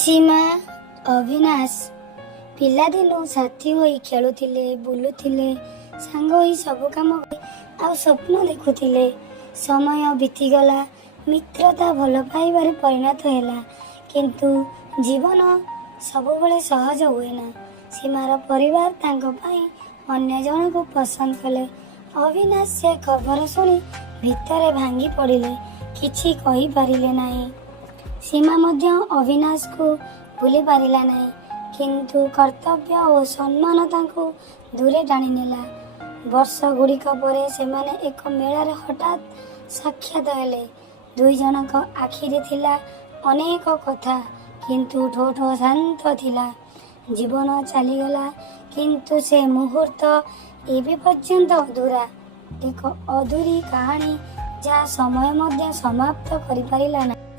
ସୀମା ଅବିନାଶ ପିଲାଦିନୁ ସାଥୀ ହୋଇ ଖେଳୁଥିଲେ, ବୁଲୁଥିଲେ, ସାଙ୍ଗ ହୋଇ ସବୁ କାମ ଆଉ ସ୍ୱପ୍ନ ଦେଖୁଥିଲେ। ସମୟ ବିତିଗଲା, ମିତ୍ରତା ଭଲ ପାଇବାରେ ପରିଣତ ହେଲା। କିନ୍ତୁ ଜୀବନ ସବୁବେଳେ ସହଜ ହୁଏନା। ସୀମାର ପରିବାର ତାଙ୍କ ପାଇଁ ଅନ୍ୟ ଜଣକୁ ପସନ୍ଦ କଲେ। ଅବିନାଶ ସେ ଖବର ଶୁଣି ଭିତରେ ଭାଙ୍ଗି ପଡ଼ିଲେ, କିଛି କହିପାରିଲେ ନାହିଁ। ସୀମା ମଧ୍ୟ ଅବିନାଶକୁ ଭୁଲି ପାରିଲା ନାହିଁ, କିନ୍ତୁ କର୍ତ୍ତବ୍ୟ ଓ ସମ୍ମାନ ତାଙ୍କୁ ଦୂରେ ଟାଣିନେଲା। ବର୍ଷ ଗୁଡ଼ିକ ପରେ ସେମାନେ ଏକ ମେଳାରେ ହଠାତ୍ ସାକ୍ଷାତ ହେଲେ। ଦୁଇ ଜଣଙ୍କ ଆଖିରେ ଥିଲା ଅନେକ କଥା, କିନ୍ତୁ ଠୋଠ ଶାନ୍ତ ଥିଲା। ଜୀବନ ଚାଲିଗଲା, କିନ୍ତୁ ସେ ମୁହୂର୍ତ୍ତ ଏବେ ପର୍ଯ୍ୟନ୍ତ ଅଧୁରା। ଏକ ଅଧୁରୀ କାହାଣୀ ଯାହା ସମୟ ମଧ୍ୟ ସମାପ୍ତ କରିପାରିଲା ନାହିଁ।